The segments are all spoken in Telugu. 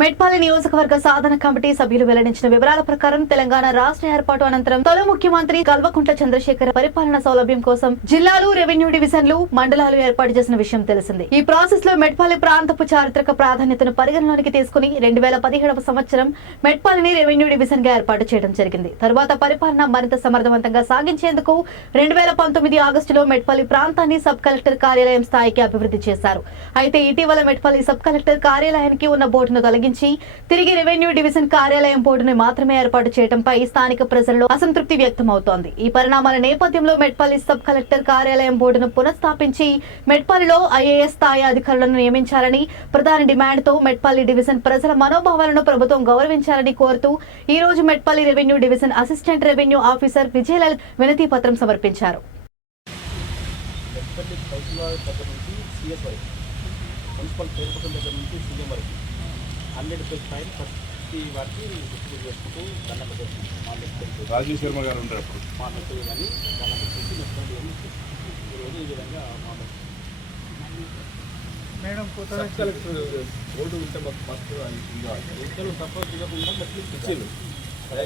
మెట్పల్లి నియోజకవర్గ సాధన కమిటీ సభ్యులు వెల్లడించిన వివరాల ప్రకారం తెలంగాణ రాష్ట్ర ఏర్పాటు అనంతరం తొలి ముఖ్యమంత్రి కల్వకుంట్ల చంద్రశేఖర్ పరిపాలన సౌలభ్యం కోసం జిల్లాలు, రెవెన్యూ డివిజన్లు, మండలాలు ఏర్పాటు చేసిన విషయం తెలిసింది. ఈ ప్రాసెస్ లో మెట్పల్లి ప్రాంతపు చారిత్రక ప్రాధాన్యతను పరిగణలోకి తీసుకుని 2017వ సంవత్సరం మెట్పల్లిని రెవెన్యూ డివిజన్ గా ఏర్పాటు చేయడం జరిగింది. తరువాత పరిపాలన మరింత సమర్థవంతంగా సాగించేందుకు 2019 ఆగస్టులో మెట్పల్లి ప్రాంతాన్ని సబ్ కలెక్టర్ కార్యాలయం స్థాయికి అభివృద్ధి చేశారు. అయితే ఇటీవల మెట్పల్లి సబ్ కలెక్టర్ కార్యాలయానికి ఉన్న బోర్డును తిరిగి రెవెన్యూ డివిజన్ కార్యాలయం బోర్డును మాత్రమే ఏర్పాటు చేయడంపై స్థానిక ప్రజల్లో అసంతృప్తి వ్యక్తమవుతోంది. ఈ పరిణామాల నేపథ్యంలో మెట్పల్లి సబ్ కలెక్టర్ కార్యాలయం బోర్డును పునఃస్థాపించి మెట్పల్లిలో ఐఏఎస్ స్థాయి అధికారులను నియమించాలని ప్రధాన డిమాండ్తో మెట్పల్లి డివిజన్ ప్రజల మనోభావాలను ప్రభుత్వం గౌరవించాలని కోరుతూ ఈ రోజు Metpalli revenue division assistant revenue officer Vijayalalith వినతి పత్రం సమర్పించారు. మున్సిపల్ పేరుపటం దగ్గర నుంచి సీఎం వరకు 100 ఫైన్ ప్రతి వారికి డిస్ట్రిబ్యూట్ చేసుకుంటూ దండం పెట్టేస్తున్నాం. మా మెట్పల్లి రాజీవ్ శర్మ గారు ఉంటారు. మా మెట్పల్లి కానీ దండం పెట్టేసి మెట్పల్లి అని ఈరోజు ఈ విధంగా మా మేడం కలెక్టర్ ఓటు ఉంటే మాకు ఫస్ట్ ఎన్నికలు సపోర్ట్ చేయకుండా మెట్లు ఇచ్చేది అక్కడ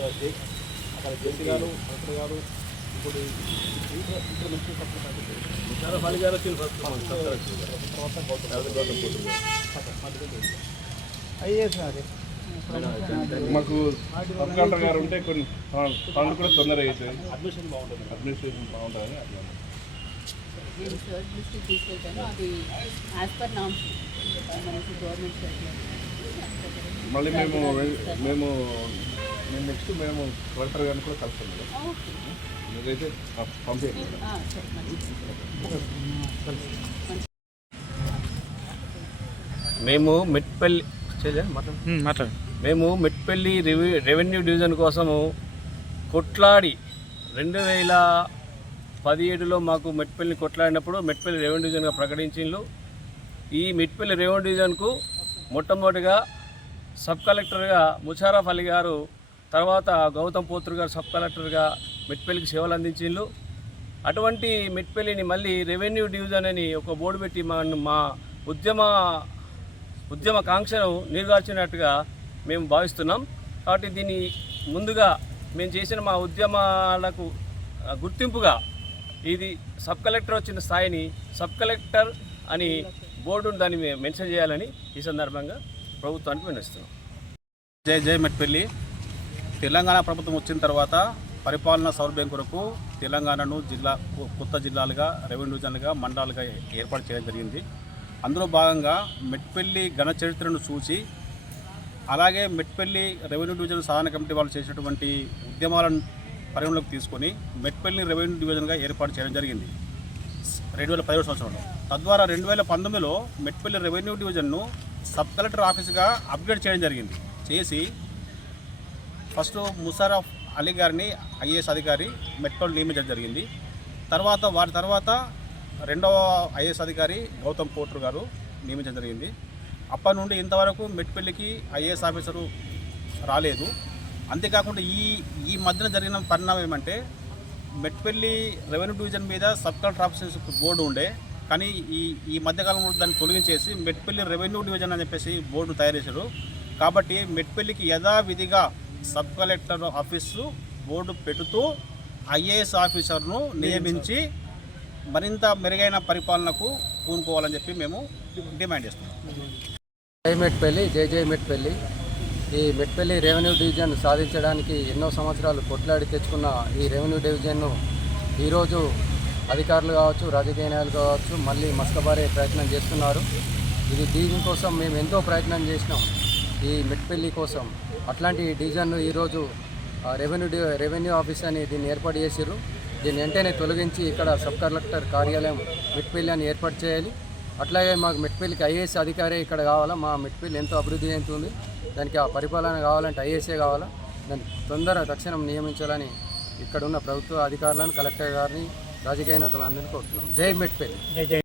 జేసీ గారు కలెక్టర్ గారు ఇప్పుడు ఇంటర్మెంట్ సపోర్ట్ మళ్ళీ గారు వచ్చింది మాకు సబ్ కలెక్టర్ గారు ఉంటే కొన్ని పనులు కూడా తొందరగా అవుతాయి. అడ్మిషన్ బాగుంటుందని అట్లా తీసుకెళ్తాను. అది యాజ్ పర్ నామ్స్ మనకి గవర్నమెంట్ మళ్ళీ మేము నెక్స్ట్ మేము కలెక్టర్ గారిని కూడా కలుస్తాం. మీరైతే పంపించండి. మేము మెట్పల్లి రెవెన్యూ డివిజన్ కోసము కొట్లాడి 2017లో మాకు మెట్పల్లిని కొట్లాడినప్పుడు మెట్పల్లి రెవెన్యూ డివిజన్గా ప్రకటించిండ్రు. ఈ మెట్పల్లి రెవెన్యూ డివిజన్కు మొట్టమొదటిగా సబ్ కలెక్టర్గా ముషారఫ్ అలీ గారు, తర్వాత గౌతమ్ పోత్రు గారు సబ్ కలెక్టర్గా మెట్పల్లికి సేవలు అందించిండ్రు. అటువంటి మెట్పల్లిని మళ్ళీ రెవెన్యూ డివిజన్ అని ఒక బోర్డు పెట్టి మా ఉద్యమ కాంక్షను నీరుగార్చినట్టుగా మేము భావిస్తున్నాం. కాబట్టి దీన్ని ముందుగా మేము చేసిన మా ఉద్యమాలకు గుర్తింపుగా ఇది సబ్ కలెక్టర్ వచ్చిన స్థాయిని సబ్ కలెక్టర్ అని బోర్డును దాన్ని మెన్షన్ చేయాలని ఈ సందర్భంగా ప్రభుత్వానికి వినిస్తున్నాం. జై జై మెట్పల్లి. తెలంగాణ ప్రభుత్వం వచ్చిన తర్వాత పరిపాలనా సౌలభ్యం కొరకు తెలంగాణను కొత్త జిల్లాలుగా, రెవెన్యూ డివిజన్లుగా, మండలాలుగా ఏర్పాటు చేయడం జరిగింది. అందులో భాగంగా మెట్పల్లి ఘన చరిత్రను చూసి, అలాగే మెట్పల్లి రెవెన్యూ డివిజన్ సాధన కమిటీ వాళ్ళు చేసినటువంటి ఉద్యమాలను పరిగణలోకి తీసుకొని మెట్పల్లి రెవెన్యూ డివిజన్గా ఏర్పాటు చేయడం జరిగింది 2017 సంవత్సరంలో. తద్వారా 2019లో మెట్పల్లి రెవెన్యూ డివిజన్ను సబ్ కలెక్టర్ ఆఫీస్గా అప్గ్రేడ్ చేయడం జరిగింది. చేసి ఫస్ట్ ముషారఫ్ అలీ గారిని ఐఏఎస్ అధికారి మెట్పల్లి నియమించడం జరిగింది. వారి తర్వాత రెండవ ఐఏఎస్ అధికారి గౌతమ్ పోత్రు గారు నియమించడం జరిగింది. అప్పటి నుండి ఇంతవరకు మెట్పల్లికి ఐఏఎస్ ఆఫీసరు రాలేదు. అంతేకాకుండా ఈ మధ్యన జరిగిన పరిణామం ఏమంటే, మెట్పల్లి రెవెన్యూ డివిజన్ మీద సబ్ కలెక్టర్ ఆఫీసర్స్ బోర్డు ఉండే, కానీ ఈ మధ్యకాలంలో దాన్ని తొలగించేసి మెట్పల్లి రెవెన్యూ డివిజన్ అని చెప్పేసి బోర్డు తయారు చేశారు. కాబట్టి మెట్పల్లికి యథావిధిగా సబ్ కలెక్టర్ ఆఫీసు బోర్డు పెడుతూ ఐఏఎస్ ఆఫీసర్ను నియమించి మరింత మెరుగైన పరిపాలనకు పూనుకోవాలని చెప్పి మేము డిమాండ్ చేస్తున్నాం. జై మెట్పల్లి, జై జై మెట్పల్లి. ఈ మెట్పల్లి రెవెన్యూ డివిజన్ సాధించడానికి ఎన్నో సంవత్సరాలు కొట్లాడి తెచ్చుకున్న ఈ రెవెన్యూ డివిజన్ను ఈరోజు అధికారులు కావచ్చు, రాజకీయ నాయకులు కావచ్చు, మళ్ళీ మస్కబారే ప్రయత్నం చేస్తున్నారు. దీనికోసం మేము ఎంతో ప్రయత్నం చేసినాం ఈ మెట్పల్లి కోసం. అట్లాంటి డివిజన్ను ఈరోజు రెవెన్యూ ఆఫీస్ అని దీన్ని ఏర్పాటు చేసారు. దీన్ని వెంటనే తొలగించి ఇక్కడ సబ్ కలెక్టర్ కార్యాలయం మెట్పల్లి అని ఏర్పాటు చేయాలి. అట్లాగే మాకు మెట్పల్లికి ఐఏఎస్ అధికారే ఇక్కడ కావాలా. మా మెట్పల్లి ఎంతో అభివృద్ధి చెందుతుంది, దానికి ఆ పరిపాలన కావాలంటే ఐఏఎస్ఏ కావాలా. దాన్ని తక్షణం నియమించాలని ఇక్కడ ఉన్న ప్రభుత్వ అధికారులను, కలెక్టర్ గారిని, రాజకీయ నాయకులందరినీ కోరుతున్నాం. జై మెట్పల్లి.